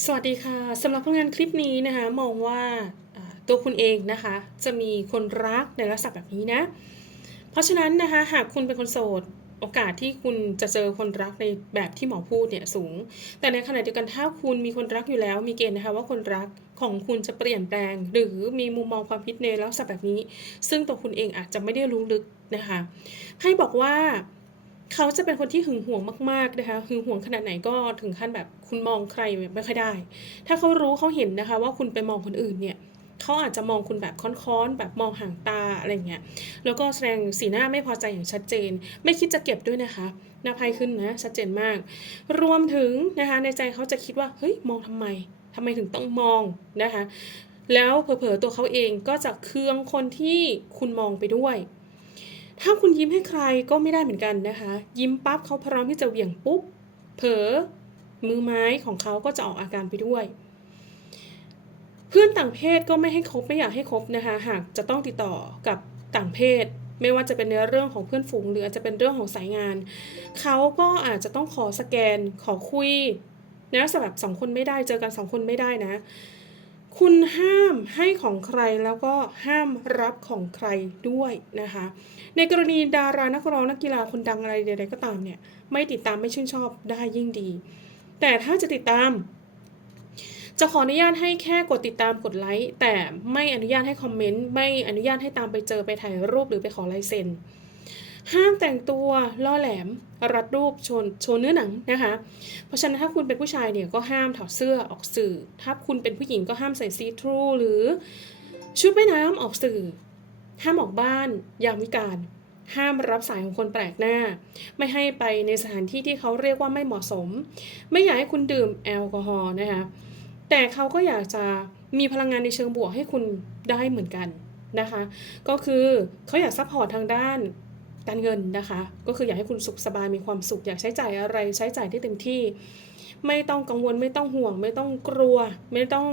สวัสดีค่ะสำหรับผลงานคลิปนี้นะคะมองว่าตัวคุณเองนะคะจะมีคนรักในลักษณะแบบนี้นะ เพราะฉะนั้นนะคะหากคุณเป็นคนโสดโอกาสที่คุณจะเจอคนรักในแบบที่หมอพูดเนี่ยสูง แต่ในขณะเดียวกันถ้าคุณมีคนรักอยู่แล้ว มีเกณฑ์นะคะว่าคนรักของคุณจะเปลี่ยนแปลง หรือมีมุมมองความคิดในลักษณะแบบนี้ ซึ่งตัวคุณเองอาจจะไม่ได้รู้ลึกนะคะ ให้บอกว่า เขาจะเป็นคนที่หึงหวงมาก ๆนะคะหึงหวงขนาดไหนก็ถึงขั้นแบบคุณมองใครไม่ค่อยได้ ถ้าเขารู้เขาเห็นนะคะ ว่าคุณไปมองคนอื่นเนี่ยเขาอาจจะมองคุณแบบค้อนๆ แบบมองห่างตาอะไรเงี้ย แล้วก็แสดงสีหน้าไม่พอใจอย่างชัดเจน ไม่คิดจะเก็บด้วยนะคะหน้าไพ่ขึ้นนะ ชัดเจนมาก รวมถึงนะคะในใจเขาจะคิดว่า เฮ้ย มองทำไมทำไมถึงต้องมองนะคะ แล้วเผลอๆตัวเขาเองก็จะเคืองคนที่คุณมองไปด้วย ถ้าคุณยิ้มให้ใครก็ไม่ได้เหมือนกันนะคะ ยิ้มปั๊บเขาพร้อมที่จะเหวี่ยงปุ๊บ เผลอมือไม้ของเขาก็จะออกอาการไปด้วย เพื่อนต่างเพศก็ไม่ให้คบไม่อยากให้คบนะคะ หากจะต้องติดต่อกับต่างเพศ ไม่ว่าจะเป็นในเรื่องของเพื่อนฝูงหรืออาจจะเป็นเรื่องของสายงาน เขาก็อาจจะต้องขอสแกนขอคุยนะสำหรับสองคนไม่ได้เจอกันสองคนไม่ได้นะ คุณห้ามให้ของใครแล้วก็ห้ามรับของใครด้วยนะคะ ในกรณีดารานักร้องนักกีฬาคนดังอะไรใดๆก็ตามเนี่ย ไม่ติดตามไม่ชื่นชอบได้ยิ่งดี แต่ถ้าจะติดตาม จะขออนุญาตให้แค่กดติดตามกดไลค์แต่ไม่อนุญาตให้คอมเมนต์ไม่อนุญาตให้ตามไปเจอไปถ่ายรูปหรือไปขอลายเซ็น ห้ามแต่งตัวล่อแหลม รัดรูปโชว์โชว์เนื้อหนังนะคะ เพราะฉะนั้นถ้าคุณเป็นผู้ชายเนี่ยก็ห้ามถอดเสื้อออกสื่อ ถ้าคุณเป็นผู้หญิงก็ห้ามใส่ซีทรูหรือชุดว่ายน้ำออกสื่อ ห้ามออกบ้าน ยามวิการ ห้ามรับสายของคนแปลกหน้า ไม่ให้ไปในสถานที่ที่เขาเรียกว่าไม่เหมาะสม ไม่อยากให้คุณดื่มแอลกอฮอล์นะคะ แต่เขาก็อยากจะมีพลังงานในเชิงบวกให้คุณได้เหมือนกันนะคะ ก็คือเขาอยากซัพพอร์ตทางด้าน การเงินนะคะ ก็คืออยากให้คุณสุขสบายมีความสุขอยากใช้จ่ายอะไรใช้จ่ายได้เต็มที่ ไม่ต้องกังวลไม่ต้องห่วง ไม่ต้องกลัว ไม่ต้อง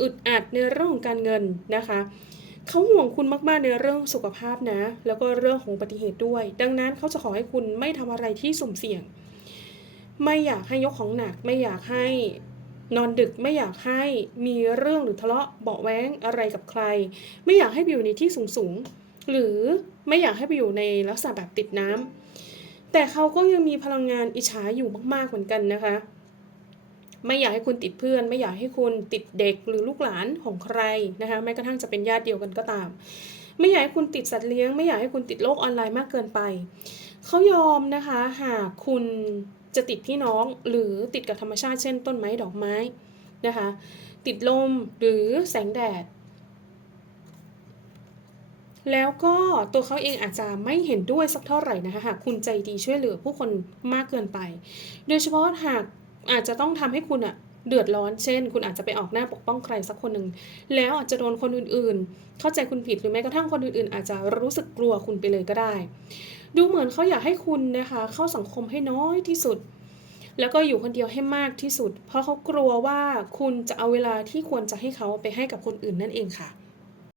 อึดอัดในเรื่องของการเงินนะคะเขาห่วงคุณมากๆในเรื่องสุขภาพนะ แล้วก็เรื่องของอุบัติเหตุด้วย ดังนั้นเขาจะขอให้คุณไม่ทำอะไรที่สุ่มเสี่ยง ไม่อยากให้ยกของหนัก ไม่อยากให้นอนดึกไม่อยากให้มีเรื่องหรือทะเลาะเบาแว้งอะไรกับใคร ไม่อยากให้อยู่ในที่สูงๆ หรือไม่อยากให้ไปอยู่ในลักษณะแบบติดน้ำแต่เขาก็ยังมีพลังงานอิจฉาอยู่มากๆเหมือนกันนะคะ ไม่อยากให้คุณติดเพื่อน ไม่อยากให้คุณติดเด็กหรือลูกหลานของใครนะคะแม้กระทั่งจะเป็นญาติเดียวกันก็ตาม ไม่อยากให้คุณติดสัตว์เลี้ยง ไม่อยากให้คุณติดโลกออนไลน์มากเกินไปเขายอมนะคะหากคุณจะติดพี่น้องหรือติดกับธรรมชาติเช่นต้นไม้ดอกไม้นะคะ ติดลมหรือแสงแดด แล้วก็ตัวเขาเองอาจจะไม่เห็นด้วยสักเท่าไหร่นะคะหากคุณใจดีช่วยเหลือผู้คนมากเกินไป โดยเฉพาะหากอาจจะต้องทำให้คุณอะเดือดร้อนเช่น คุณอาจจะไปออกหน้าปกป้องใครสักคนหนึ่งแล้วอาจจะโดนคนอื่นๆ เข้าใจคุณผิดหรือแม้กระทั่งคนอื่นๆ อาจจะรู้สึกกลัวคุณไปเลยก็ได้ ดูเหมือนเขาอยากให้คุณนะคะ เข้าสังคมให้น้อยที่สุด แล้วก็อยู่คนเดียวให้มากที่สุด เพราะเขากลัวว่าคุณจะเอาเวลาที่ควรจะให้เขาไปให้กับคนอื่นนั่นเองค่ะ